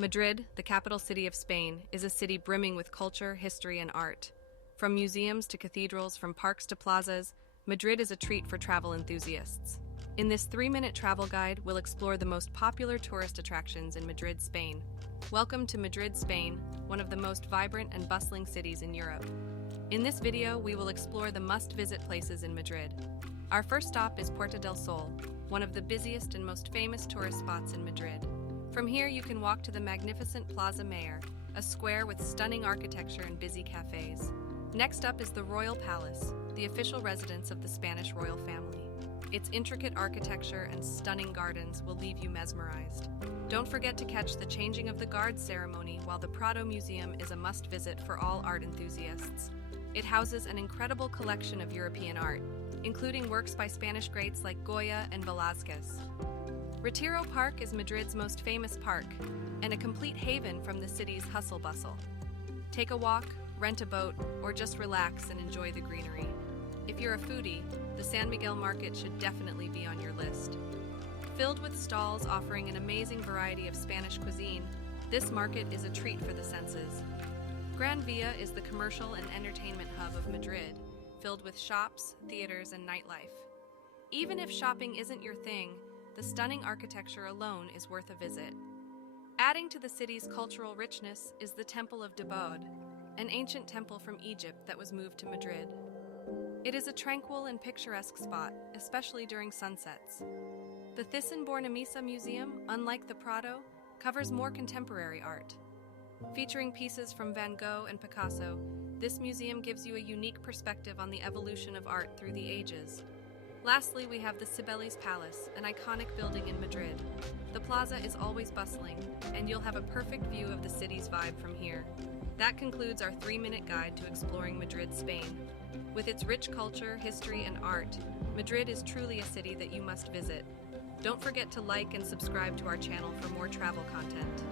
Madrid, the capital city of Spain, is a city brimming with culture, history, and art. From museums to cathedrals, from parks to plazas, Madrid is a treat for travel enthusiasts. In this 3-minute travel guide, we'll explore the most popular tourist attractions in Madrid, Spain. Welcome to Madrid, Spain, one of the most vibrant and bustling cities in Europe. In this video, we will explore the must-visit places in Madrid. Our first stop is Puerta del Sol, one of the busiest and most famous tourist spots in Madrid. From here, you can walk to the magnificent Plaza Mayor, a square with stunning architecture and busy cafes. Next up is the Royal Palace, the official residence of the Spanish royal family. Its intricate architecture and stunning gardens will leave you mesmerized. Don't forget to catch the changing of the guards ceremony, while the Prado Museum is a must-visit for all art enthusiasts. It houses an incredible collection of European art, including works by Spanish greats like Goya and Velázquez. Retiro Park is Madrid's most famous park, and a complete haven from the city's hustle-bustle. Take a walk, rent a boat, or just relax and enjoy the greenery. If you're a foodie, the San Miguel Market should definitely be on your list. Filled with stalls offering an amazing variety of Spanish cuisine, this market is a treat for the senses. Gran Via is the commercial and entertainment hub of Madrid, filled with shops, theaters, and nightlife. Even if shopping isn't your thing, the stunning architecture alone is worth a visit. Adding to the city's cultural richness is the Temple of Debod, an ancient temple from Egypt that was moved to Madrid. It is a tranquil and picturesque spot, especially during sunsets. The Thyssen-Bornemisza Museum, unlike the Prado, covers more contemporary art. Featuring pieces from Van Gogh and Picasso, this museum gives you a unique perspective on the evolution of art through the ages. Lastly, we have the Cibeles Palace, an iconic building in Madrid. The plaza is always bustling, and you'll have a perfect view of the city's vibe from here. That concludes our 3-minute guide to exploring Madrid, Spain. With its rich culture, history, and art, Madrid is truly a city that you must visit. Don't forget to like and subscribe to our channel for more travel content.